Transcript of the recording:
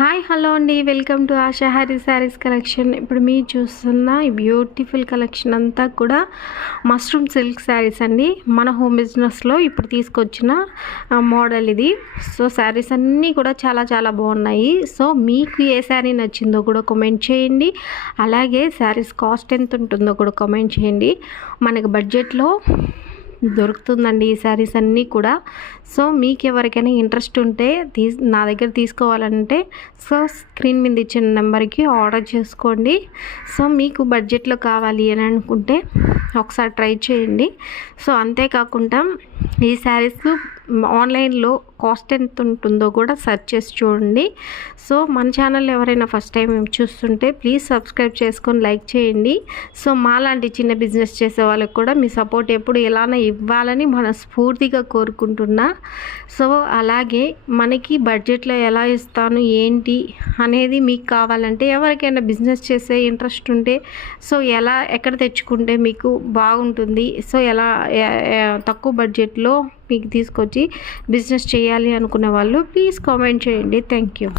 Hi hello అండి, welcome to ASHA Hari saris collection. ఇప్పుడు మీరు చూస్తున్న ఈ బ్యూటిఫుల్ కలెక్షన్ అంతా కూడా మష్రూమ్ సిల్క్ శారీస్ అండి. మన హోమ్ బిజినెస్లో ఇప్పుడు తీసుకొచ్చిన మోడల్ ఇది. సో శారీస్ అన్నీ కూడా చాలా చాలా బాగున్నాయి. సో మీకు ఏ శారీ నచ్చిందో కూడా కామెంట్ చేయండి. అలాగే శారీస్ కాస్ట్ ఎంత ఉంటుందో కూడా కామెంట్ చేయండి. మనకి బడ్జెట్లో దొరుకుతుందండి ఈ శారీస్ అన్నీ కూడా. సో మీకు ఎవరికైనా ఇంట్రెస్ట్ ఉంటే నా దగ్గర తీసుకోవాలంటే సో స్క్రీన్ మీద ఇచ్చిన నెంబర్కి ఆర్డర్ చేసుకోండి. సో మీకు బడ్జెట్లో కావాలి అని అనుకుంటే ఒకసారి ట్రై చేయండి. సో అంతేకాకుండా ఈ శారీస్ ఆన్లైన్లో కాస్ట్ ఎంత ఉంటుందో కూడా సెర్చ్ చేసి చూడండి. సో మన ఛానల్ ఎవరైనా ఫస్ట్ టైం చూస్తుంటే ప్లీజ్ సబ్స్క్రైబ్ చేసుకొని లైక్ చేయండి. సో మాలాంటి చిన్న బిజినెస్ చేసే వాళ్ళకి కూడా మీ సపోర్ట్ ఎప్పుడు ఎలానే ఇవ్వాలని మనస్ఫూర్తిగా కోరుకుంటున్నా. సో అలాగే మనకి బడ్జెట్లో ఎలా ఇస్తాను ఏంటి అనేది మీకు కావాలంటే ఎవరికైనా బిజినెస్ చేసే ఇంట్రెస్ట్ ఉంటే సో ఎక్కడ తెచ్చుకుంటే మీకు బాగుంటుంది, సో ఎలా తక్కువ బడ్జెట్లో మీకు తీసుకొచ్చి బిజినెస్ చేయాలి అనుకునే వాళ్ళు ప్లీజ్ కామెంట్ చేయండి. Thank you.